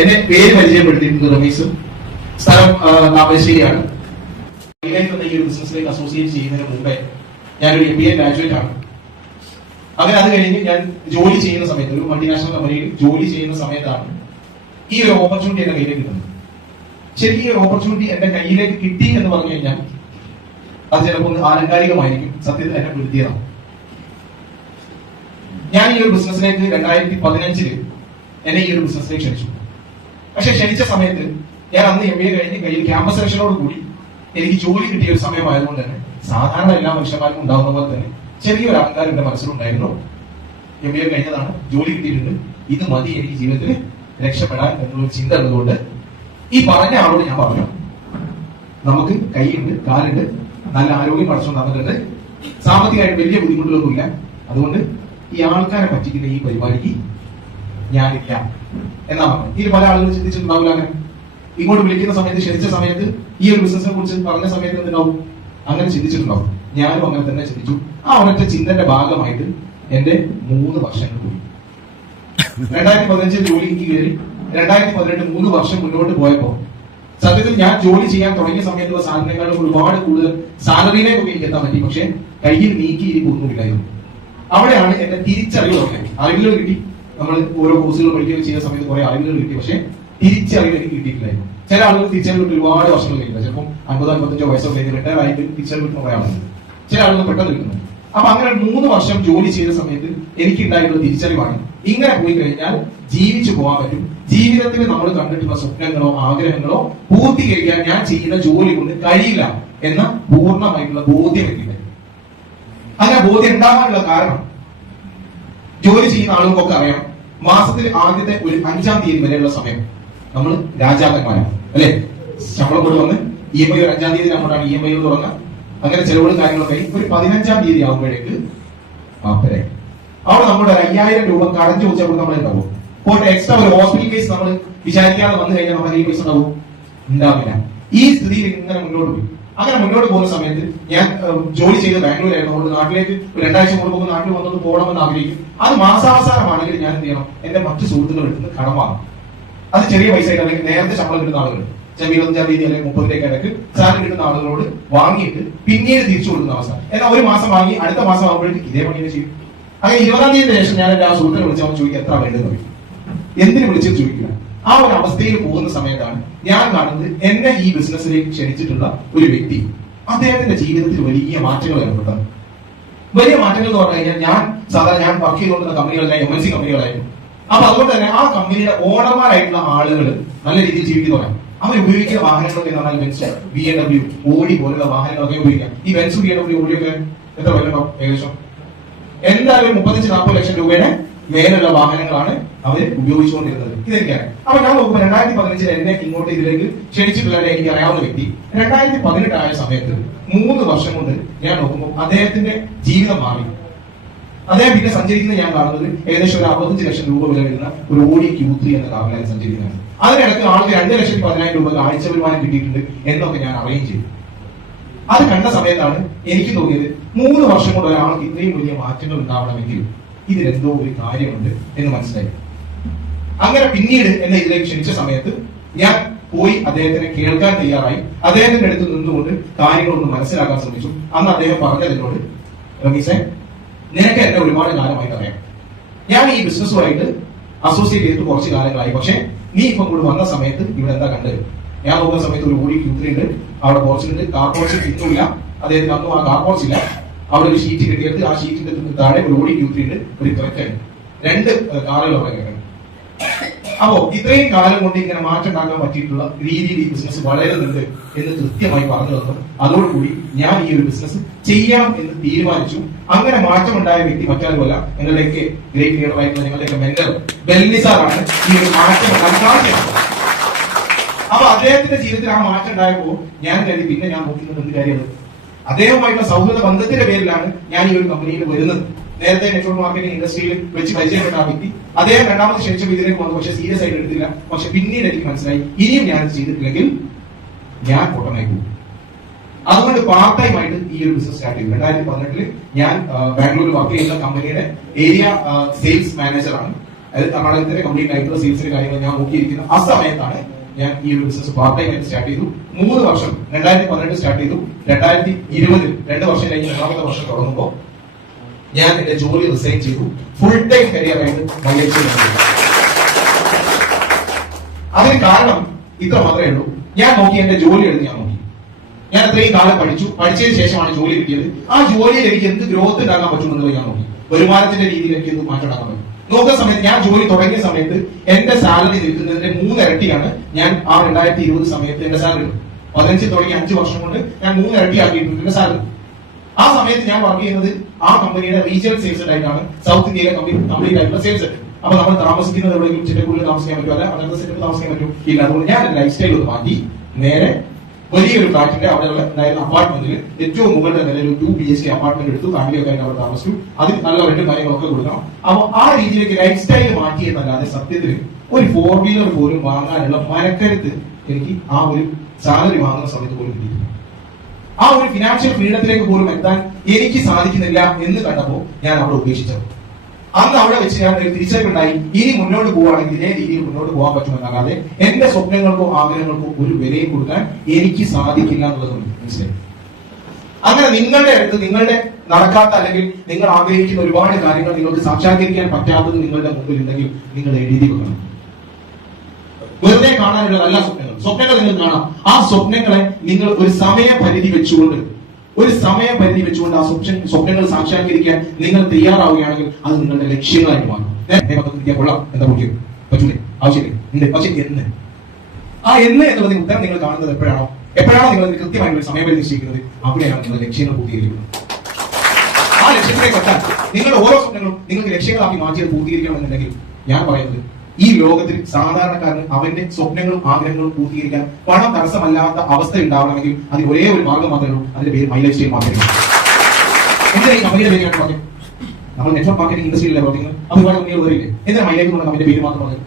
എന്നെ പേര് പരിചയപ്പെടുത്തിയിട്ടുണ്ട് റമീസും. സ്ഥലം താമരശ്ശേരിയാണ് വന്ന ഈ ഒരു ബിസിനസ്സിലേക്ക് അസോസിയേറ്റ് ചെയ്യുന്നതിന് മുമ്പേ ഞാനൊരു എം ബി എ ഗ്രാജുവേറ്റ് ആണ്. അങ്ങനെ അത് കഴിഞ്ഞ് ഞാൻ ജോലി ചെയ്യുന്ന സമയത്ത് ഒരു മൾട്ടിനാഷണൽ കമ്പനിയിൽ ജോലി ചെയ്യുന്ന സമയത്താണ് ഈ ഒരു ഓപ്പർച്യൂണിറ്റി എന്റെ കയ്യിലേക്ക് കിട്ടുന്നത്. ശരിക്കും ഈ ഒരു ഓപ്പർച്യൂണിറ്റി എന്റെ കയ്യിലേക്ക് കിട്ടി എന്ന് പറഞ്ഞു കഴിഞ്ഞാൽ അത് ചിലപ്പോൾ ആലങ്കാരികമായിരിക്കും. സത്യത്തിൽ എന്നെ പെടുത്തിയതാണ് ഞാൻ ഈ ഒരു ബിസിനസ്സിലേക്ക് രണ്ടായിരത്തി പതിനഞ്ചിൽ എന്നെ ഈ ഒരു ബിസിനസ്സിലേക്ക് ക്ഷണിച്ചു. പക്ഷെ ക്ഷണിച്ച സമയത്ത് ഞാൻ അന്ന് എം എ കഴിഞ്ഞ് കയ്യിൽ ക്യാമ്പസ് സെലക്ഷനോട് കൂടി എനിക്ക് ജോലി കിട്ടിയ ഒരു സമയമായതുകൊണ്ട് തന്നെ സാധാരണ എല്ലാ മനുഷ്യന്മാർക്കും ഉണ്ടാകുന്ന പോലെ തന്നെ ചെറിയൊരു അഹങ്കാരം എന്റെ മനസ്സിലുണ്ടായിരുന്നു. എം എ കഴിഞ്ഞതാണ് ജോലി കിട്ടിയിട്ടുണ്ട്. ഇത് മതി എനിക്ക് ജീവിതത്തിൽ രക്ഷപ്പെടാൻ എന്നുള്ള ചിന്ത ഉള്ളതുകൊണ്ട് ഈ പറഞ്ഞ ആളോട് ഞാൻ പറഞ്ഞു. നമുക്ക് കൈയുണ്ട് കാലുണ്ട് നല്ല ആരോഗ്യം പഠിച്ചു നടന്നിട്ടുണ്ട്. സാമ്പത്തികമായിട്ട് വലിയ ബുദ്ധിമുട്ടുകളൊന്നുമില്ല. അതുകൊണ്ട് ഈ ആൾക്കാരെ പറ്റിക്കുന്ന ഈ പരിപാടിക്ക് ഞാനില്ല. എന്നാ പറഞ്ഞു. ഇതിൽ പല ആളുകൾ ചിന്തിച്ചിട്ടുണ്ടാവില്ല അങ്ങനെ. ഇങ്ങോട്ട് വിളിക്കുന്ന സമയത്ത് ക്ഷണിച്ച സമയത്ത് ഈ ഒരു ബിസിനസിനെ കുറിച്ച് പറഞ്ഞ സമയത്ത് എന്തുണ്ടാവും? അങ്ങനെ ചിന്തിച്ചിട്ടുണ്ടാവും. ഞാനും അങ്ങനെ തന്നെ ചിന്തിച്ചു. ആ ഒരൊറ്റ ചിന്തന്റെ ഭാഗമായിട്ട് എന്റെ മൂന്ന് വർഷങ്ങൾ പോയി. രണ്ടായിരത്തി പതിനഞ്ചിൽ ജോലിക്ക് കയറി. രണ്ടായിരത്തി പതിനെട്ട് മൂന്ന് വർഷം മുന്നോട്ട് പോയപ്പോ സത്യത്തിൽ ഞാൻ ജോലി ചെയ്യാൻ തുടങ്ങിയ സമയത്തുള്ള സാധനങ്ങളും ഒരുപാട് കൂടുതൽ സാലറിയിലേക്ക് എനിക്ക് എത്താൻ പറ്റി. പക്ഷെ കയ്യിൽ നീക്കിയിരിക്കൊന്നുമില്ലായിരുന്നു അവിടെയാണ് എന്റെ തിരിച്ചറിവ് അറിവിലും കിട്ടി. നമ്മൾ ഓരോ കോഴ്സുകൾ പഠിക്കുകയും ചെയ്യുന്ന സമയത്ത് കുറെ അറിവുകൾ കിട്ടി. പക്ഷേ തിരിച്ചറിവ് എനിക്ക് കിട്ടിയിട്ടില്ലായിരുന്നു. ചില ആളുകൾ തിരിച്ചറിവ് ഒരുപാട് വർഷങ്ങൾ കഴിഞ്ഞില്ല ചിലപ്പോൾ അമ്പത് അമ്പത്തഞ്ചോ വയസ്സോ കഴിഞ്ഞ് റിട്ടയർ ആയിട്ട് തിരിച്ചറിവ് കിട്ടുന്ന കുറെ ആളുകൾ ചില ആളുകൾ പെട്ടെന്ന് കിട്ടുന്നു. അപ്പൊ അങ്ങനെ മൂന്ന് വർഷം ജോലി ചെയ്ത സമയത്ത് എനിക്ക് ഉണ്ടായിട്ടുള്ള തിരിച്ചറിവാണ് ഇങ്ങനെ പോയി കഴിഞ്ഞാൽ ജീവിച്ചു പോകാൻ പറ്റും. ജീവിതത്തിൽ നമ്മൾ കണ്ടിട്ടുള്ള സ്വപ്നങ്ങളോ ആഗ്രഹങ്ങളോ പൂർത്തീകരിക്കാൻ ഞാൻ ചെയ്യുന്ന ജോലി കൊണ്ട് കഴിയില്ല എന്ന പൂർണമായിട്ടുള്ള ബോധ്യം എനിക്ക് അങ്ങനെ ബോധ്യം ഉണ്ടാകാനുള്ള കാരണം ജോലി ചെയ്യുന്ന ആളുകൾക്കൊക്കെ അറിയാം മാസത്തിൽ ആദ്യത്തെ ഒരു അഞ്ചാം തീയതി വരെയുള്ള സമയം നമ്മൾ രാജാക്കന്മാരാണ് അല്ലെ? ശമ്പളം കൊണ്ട് വന്ന് ഇ എം ഐ ഒരു അഞ്ചാം തീയതി അങ്ങോട്ടാണ് ഇ എം ഐ തുടങ്ങുക. അങ്ങനെ ചെലവുകളും കാര്യങ്ങളൊക്കെ ഒരു പതിനഞ്ചാം തീയതി ആകുമ്പോഴേക്ക് മാപ്പരെ അവിടെ നമ്മുടെ ഒരു അയ്യായിരം രൂപ കടഞ്ഞു വെച്ചപ്പോൾ നമ്മൾ ഉണ്ടാവും പോട്ടെ എക്സ്ട്രാ ഒരു ഹോസ്പിറ്റൽ കേസ് നമ്മൾ വിചാരിക്കാതെ വന്നു കഴിഞ്ഞാൽ നമ്മുടെ ഈ പൈസ ഉണ്ടാവും? ഉണ്ടാവില്ല. ഈ സ്ഥിതിയിൽ ഇങ്ങനെ മുന്നോട്ട് പോയി. അങ്ങനെ മുന്നോട്ട് പോകുന്ന സമയത്ത് ഞാൻ ജോലി ചെയ്ത് ബാംഗ്ലൂരായിരുന്നു. അതുകൊണ്ട് നാട്ടിലേക്ക് രണ്ടാഴ്ച മുമ്പ് നാട്ടിൽ വന്നൊന്ന് പോകണമെന്ന് ആഗ്രഹിക്കും. അത് മാസാവസാനമാണെങ്കിൽ ഞാൻ എന്ത് ചെയ്യണം? എന്റെ മറ്റു സുഹൃത്തുക്കൾ എടുത്ത് കടം വാങ്ങും. അത് ചെറിയ പൈസ അല്ലെങ്കിൽ നേരത്തെ ശമ്പളം കിട്ടുന്ന ആളുകൾ ഇരുപത്തഞ്ചാം തീയതി അല്ലെങ്കിൽ മുപ്പതിലേക്ക് ഇടയ്ക്ക് സാലറി കിട്ടുന്ന ആളുകളോട് വാങ്ങിയിട്ട് പിന്നീട് തിരിച്ചു കൊടുക്കുന്ന അവസ്ഥ. എന്നാൽ ഒരു മാസം വാങ്ങി അടുത്ത മാസം ആകുമ്പോഴേക്കും ഇതേ പണിയെ ചെയ്യും. അങ്ങനെ ഇരുപതാം തീയതി ശേഷം ഞാൻ എന്റെ ആ സുഹൃത്തിനെ വിളിച്ച് അവൻ ചോദിക്കുക എത്ര വേണ്ടത് ചോദിക്കും. എന്തിനു വിളിച്ചു ചോദിക്കുക? ആ ഒരു അവസ്ഥയിൽ പോകുന്ന സമയത്താണ് ഞാൻ കാണുന്നത് എന്നെ ഈ ബിസിനസ്സിലേക്ക് ക്ഷണിച്ചിട്ടുള്ള ഒരു വ്യക്തി. അദ്ദേഹത്തിന്റെ ജീവിതത്തിൽ വലിയ മാറ്റങ്ങൾ ഏർപ്പെട്ടത് വലിയ മാറ്റങ്ങൾ എന്ന് പറഞ്ഞു കഴിഞ്ഞാൽ ഞാൻ സാധാരണ ഞാൻ വർക്ക് ചെയ്തുകൊണ്ടിരുന്ന കമ്പനികളിലെ എം എൻ സി കമ്പനികളായിരുന്നു. അപ്പൊ അതുകൊണ്ട് തന്നെ ആ കമ്പനിയുടെ ഓണർമാരായിട്ടുള്ള ആളുകൾ നല്ല രീതിയിൽ ജീവിക്കുന്നവരാണ്. അവർ ഉപയോഗിക്കുന്ന വാഹനങ്ങളൊക്കെ എന്ന് പറഞ്ഞാൽ ബെൻസ് ബി എ ഡബ്ല്യു ഓടി പോലുള്ള വാഹനങ്ങളൊക്കെ ഉപയോഗിക്കാം. ഈ ബെൻസ് ബി എ ഡബ്ല്യു ഓടിയൊക്കെ എത്ര വില ഏകദേശം? എന്തായാലും മുപ്പത്തഞ്ച് നാൽപ്പത് ലക്ഷം രൂപയുടെ മേലുള്ള വാഹനങ്ങളാണ് അവർ ഉപയോഗിച്ചുകൊണ്ടിരുന്നത്. ഇതൊക്കെയാണ്. അപ്പൊ ഞാൻ നോക്കുമ്പോൾ രണ്ടായിരത്തി പതിനഞ്ചിൽ എന്നെ ഇങ്ങോട്ട് ഇതിലേക്ക് ക്ഷണിച്ചിട്ടുള്ള എനിക്ക് അറിയാവുന്ന വ്യക്തി രണ്ടായിരത്തി പതിനെട്ടായ സമയത്ത് മൂന്ന് വർഷം കൊണ്ട് ഞാൻ നോക്കുമ്പോൾ അദ്ദേഹത്തിന്റെ ജീവിതം മാറി. അദ്ദേഹം പിന്നെ സഞ്ചരിക്കുന്നത് ഞാൻ കാണുന്നത് ഏകദേശം ഒരു അറുപത്തഞ്ച് ലക്ഷം രൂപ വില വരുന്ന ഒരു ഓടി ക്യൂ ത്രീ എന്ന കാറിലാണ് സഞ്ചരിക്കുന്നത്. അതിനിടയ്ക്ക് ആൾക്ക് രണ്ട് ലക്ഷത്തി പതിനായിരം രൂപ ആഴ്ച വരുമാനം കിട്ടിയിട്ടുണ്ട് എന്നൊക്കെ ഞാൻ അറേഞ്ച് ചെയ്തു. അത് കണ്ട സമയത്താണ് എനിക്ക് തോന്നിയത് മൂന്ന് വർഷം കൊണ്ട് ഒരാൾക്ക് ഇത്രയും വലിയ മാറ്റങ്ങൾ ഉണ്ടാവണമെങ്കിൽ ഇതിലെന്തോ ഒരു കാര്യമുണ്ട് എന്ന് മനസ്സിലായി. അങ്ങനെ പിന്നീട് എന്നെ ഇതിലേക്ക് ക്ഷണിച്ച സമയത്ത് ഞാൻ പോയി അദ്ദേഹത്തിനെ കേൾക്കാൻ തയ്യാറായി. അദ്ദേഹത്തിന്റെ അടുത്ത് നിന്നുകൊണ്ട് കാര്യങ്ങളൊന്ന് മനസ്സിലാക്കാൻ ശ്രമിച്ചു. അന്ന് അദ്ദേഹം പറഞ്ഞതിനോട് റമീസെ നിനക്ക് എന്നെ ഒരുപാട് കാലമായി അറിയാം ഞാൻ ഈ ബിസിനസ്സുമായിട്ട് അസോസിയേറ്റ് ചെയ്തിട്ട് കുറച്ച് കാലങ്ങളായി. പക്ഷെ നീ ഇപ്പം കൂടി വന്ന സമയത്ത് ഇവിടെ എന്താ കണ്ടത്? ഞാൻ നോക്കുന്ന സമയത്ത് ഒരു ഓടി ക്യൂത്രി ഉണ്ട്. അവിടെ പോർച്ചുണ്ട് കാർ പോർച്ച് കിട്ടില്ല അദ്ദേഹത്തിന് അന്നും ആ കാർ പോർച്ച് ഇല്ല. അവിടെ ഒരു ഷീറ്റ് കെട്ടിയത് ആ ഷീറ്റിന്റെ താഴെ ഒരു ഓടി ന്യൂട്രിയുടെ ഒരു ക്രെറ്റ രണ്ട് കാറുകൾ അവിടെ അപ്പോ ഇത്രയും കാലം കൊണ്ട് ഇങ്ങനെ മാറ്റം ഉണ്ടാക്കാൻ പറ്റിയിട്ടുള്ള രീതിയിൽ ഈ ബിസിനസ് വളരുന്നുണ്ട് എന്ന് കൃത്യമായി പറഞ്ഞു തന്നു. അതോടുകൂടി ഞാൻ ഈ ഒരു ബിസിനസ് ചെയ്യാം എന്ന് തീരുമാനിച്ചു. അങ്ങനെ മാറ്റമുണ്ടായ വ്യക്തി മറ്റാരുമല്ല നിങ്ങളുടെയൊക്കെ ഗ്രേറ്റ് ലീഡർ ആയിട്ടുള്ള ഞങ്ങളുടെയൊക്കെ മെന്റർ ബെല്ലിസാറാണ് ഈ ഒരു മാറ്റം അപ്പൊ അദ്ദേഹത്തിന്റെ ജീവിതത്തിൽ ആ മാറ്റം ഉണ്ടായപ്പോ ഞാൻ കരുതി പിന്നെ ഞാൻ നോക്കുന്നത് എന്ത് കാര്യമാണ്? അദ്ദേഹവുമായിട്ടുള്ള സൗഹൃദ ബന്ധത്തിന്റെ പേരിലാണ് ഞാൻ ഈ ഒരു കമ്പനിയിൽ വരുന്നത്. നേരത്തെ നെറ്റ്വർക്ക് മാർക്കറ്റിംഗ് ഇൻഡസ്ട്രിയിൽ വെച്ച് പരിചയപ്പെട്ട ആ വ്യക്തി. അദ്ദേഹം രണ്ടാമത് ക്ഷണിച്ച ഇതിലേക്ക് വന്നു പക്ഷെ സീരിയസ് ആയിട്ട് എടുത്തില്ല. പക്ഷെ പിന്നീട് എനിക്ക് മനസ്സിലായി ഇനിയും ഞാൻ ചെയ്തിട്ടില്ലെങ്കിൽ ഞാൻ പൊട്ടനായി പോകും. അതുകൊണ്ട് പാർട്ട് ടൈം ആയിട്ട് ഈ ഒരു ബിസിനസ് സ്റ്റാർട്ട് ചെയ്തു. രണ്ടായിരത്തി പതിനെട്ടിൽ ഞാൻ ബാംഗ്ലൂർ വർക്ക് ചെയ്യുന്ന കമ്പനിയുടെ ഏരിയ സെയിൽസ് മാനേജറാണ് അതായത് കർണാടകത്തിന്റെ കമ്പനി ആയിട്ടുള്ള സെയിൽസിന്റെ കാര്യങ്ങൾ ഞാൻ നോക്കിയിരിക്കുന്ന ആ സമയത്താണ് ഞാൻ ഈ ഒരു ബിസിനസ് പാർട്ട് ടൈം സ്റ്റാർട്ട് ചെയ്തു. മൂന്ന് വർഷം രണ്ടായിരത്തി പതിനെട്ട് സ്റ്റാർട്ട് ചെയ്തു. രണ്ടായിരത്തി ഇരുപതിൽ രണ്ട് വർഷം കഴിഞ്ഞ് രണ്ടാമത്തെ വർഷം തുടങ്ങുമ്പോൾ ഞാൻ എന്റെ ജോലി റിസൈൻ ചെയ്തു. ഫുൾ ടൈം കരിയർ ആയിട്ട് അതിന് കാരണം ഇത്ര മാത്രമേ ഉള്ളൂ. ഞാൻ നോക്കി എന്റെ ജോലി എടുത്ത് ഞാൻ നോക്കി. ഞാൻ അത്രയും കാലം പഠിച്ചു. പഠിച്ചതിന് ശേഷമാണ് ജോലി കിട്ടിയത്. ആ ജോലിയിൽ എനിക്ക് എന്ത് ഗ്രോത്ത് ഉണ്ടാക്കാൻ പറ്റുമെന്നുള്ളത് ഞാൻ നോക്കി. വരുമാനത്തിന്റെ രീതിയിൽ എനിക്ക് എന്ത് മാറ്റം ഉണ്ടാക്കാൻ പറ്റും? നോക്കുന്ന സമയത്ത് ഞാൻ ജോലി തുടങ്ങിയ സമയത്ത് എന്റെ സാലറി നിൽക്കുന്നതിന്റെ മൂന്നിരട്ടിയാണ് ഞാൻ ആ രണ്ടായിരത്തി ഇരുപത് സമയത്ത് എന്റെ സാലറി പതിനഞ്ച് തുടങ്ങി അഞ്ച് വർഷം കൊണ്ട് ഞാൻ മൂന്നിരട്ടി ആക്കിയിട്ടുണ്ട് എന്റെ സാലറി. ആ സമയത്ത് ഞാൻ വർക്ക് ചെയ്യുന്നത് ആ കമ്പനിയുടെ റീജിയണൽ സെയിൽസ് ആയിട്ടാണ് സൗത്ത് ഇന്ത്യയിലെ കംപ്ലീറ്റ് ആയിട്ടുള്ള സെയിൽസ്. അപ്പൊ നമ്മൾ താമസിക്കുന്നത് എവിടെയെങ്കിലും ചിറ്റക്കുള്ളിൽ താമസിക്കാൻ പറ്റുമോ? അല്ല അങ്ങനത്തെ സെറ്റപ്പ് താമസിക്കാൻ പറ്റും ഇല്ല അതുകൊണ്ട് ഞാൻ ലൈഫ് സ്റ്റൈൽ ഒന്ന് മാറ്റി. നേരെ വലിയൊരു ഫ്ലാറ്റിന്റെ അവിടെയുള്ള ഉണ്ടായിരുന്ന അപ്പാർട്ട്മെന്റിൽ ഏറ്റവും മുകളിലെ നിലയിൽ ഒരു two B H K apartment എടുത്തു ഫാമിലി ഒക്കെ അവിടെ താമസിച്ചു. അതിൽ നല്ല റെന്റും കാര്യങ്ങളൊക്കെ കൊടുക്കണം. അപ്പൊ ആ രീതിയിലേക്ക് ലൈഫ് സ്റ്റൈൽ മാറ്റിയെന്നല്ലാതെ സത്യത്തിൽ ഒരു ഫോർ വീലർ പോലും വാങ്ങാനുള്ള മനക്കരുത്ത് എനിക്ക് ആ ഒരു സാലറി വാങ്ങുന്ന സമയത്ത് പോലും കിട്ടിയിട്ടില്ല. ആ ഒരു ഫിനാൻഷ്യൽ ഫ്രീഡത്തിലേക്ക് പോലും എത്താൻ എനിക്ക് സാധിക്കുന്നില്ല എന്ന് കണ്ടപ്പോൾ ഞാൻ അവിടെ ഉപേക്ഷിച്ചത്. അന്ന് അവിടെ വെച്ച് ഞാൻ ഒരു തിരിച്ചറിവുണ്ടായി ഇനി മുന്നോട്ട് പോവുകയാണെങ്കിൽ ഇതേ രീതിയിൽ മുന്നോട്ട് പോകാൻ പറ്റുമെന്നല്ലാതെ എന്റെ സ്വപ്നങ്ങൾക്കോ ആഗ്രഹങ്ങൾക്കോ ഒരു വിലയും കൊടുക്കാൻ എനിക്ക് സാധിക്കില്ല എന്നുള്ളത് മനസ്സിലായി. അങ്ങനെ നിങ്ങളുടെ അടുത്ത് നിങ്ങളുടെ നടക്കാത്ത അല്ലെങ്കിൽ നിങ്ങൾ ആഗ്രഹിക്കുന്ന ഒരുപാട് കാര്യങ്ങൾ നിങ്ങൾക്ക് സാക്ഷാത്കരിക്കാൻ പറ്റാത്തത് നിങ്ങളുടെ മുമ്പിൽ ഉണ്ടെങ്കിൽ നിങ്ങൾ എഴുതി വെക്കണം. വെറുതെ കാണാനുള്ള നല്ല സ്വപ്നങ്ങൾ. സ്വപ്നങ്ങൾ നിങ്ങൾ കാണാം. ആ സ്വപ്നങ്ങളെ നിങ്ങൾ ഒരു സമയപരിധി വെച്ചുകൊണ്ട് ഒരു സമയപരിധി വെച്ചുകൊണ്ട് ആ സ്വപ്ന സ്വപ്നങ്ങൾ സാക്ഷാത്കരിക്കാൻ നിങ്ങൾ തയ്യാറാവുകയാണെങ്കിൽ അത് നിങ്ങളുടെ ലക്ഷ്യങ്ങളായി മാറും. ഉണ്ട് എന്ന്. ആ എന്ന് എന്നുള്ളതിന് ഉത്തരം നിങ്ങൾ കാണുന്നത് എപ്പോഴാണോ? എപ്പോഴാണോ നിങ്ങൾ കൃത്യമായി ഒരു സമയപരിധി നിശ്ചയിക്കുന്നത് അവിടെയാണ് നിങ്ങൾ ലക്ഷ്യങ്ങൾ പൂർത്തീകരിക്കുന്നത്. ആ ലക്ഷ്യത്തിലേക്ക് എത്താൻ നിങ്ങളുടെ ഓരോ സ്വപ്നങ്ങളും നിങ്ങൾക്ക് ലക്ഷ്യങ്ങളാക്കി മാറ്റിയത് പൂർത്തീകരിക്കണം എന്നുണ്ടെങ്കിൽ ഞാൻ പറയുന്നത് ഈ ലോകത്തിൽ സാധാരണക്കാരന് അവന്റെ സ്വപ്നങ്ങളും ആഗ്രഹങ്ങളും പൂർത്തീകരിക്കാൻ പണം തടസ്സമല്ലാത്ത അവസ്ഥ ഉണ്ടാവണമെങ്കിൽ അതിന് ഒരേ ഒരു മാർഗം മാത്രമേ ഉള്ളൂ. അതിന്റെ പേര് മൈലേജ് സ്റ്റൈൽ മാർക്കറ്റിംഗ്. എന്തിനാ ഈ പറഞ്ഞു നമ്മൾ നെറ്റ്വർക്ക് മാർക്കറ്റിംഗ് ഇൻഡസ്ട്രിയിലെ പ്രവർത്തിക്കുന്നത്? അത് ഒരുപാട് കമ്പനികൾ വരില്ലേ എന്തിനാ മൈ ലൈഫ് എന്നുള്ള കമ്പനിയുടെ പേര് മാത്രം പറഞ്ഞത്?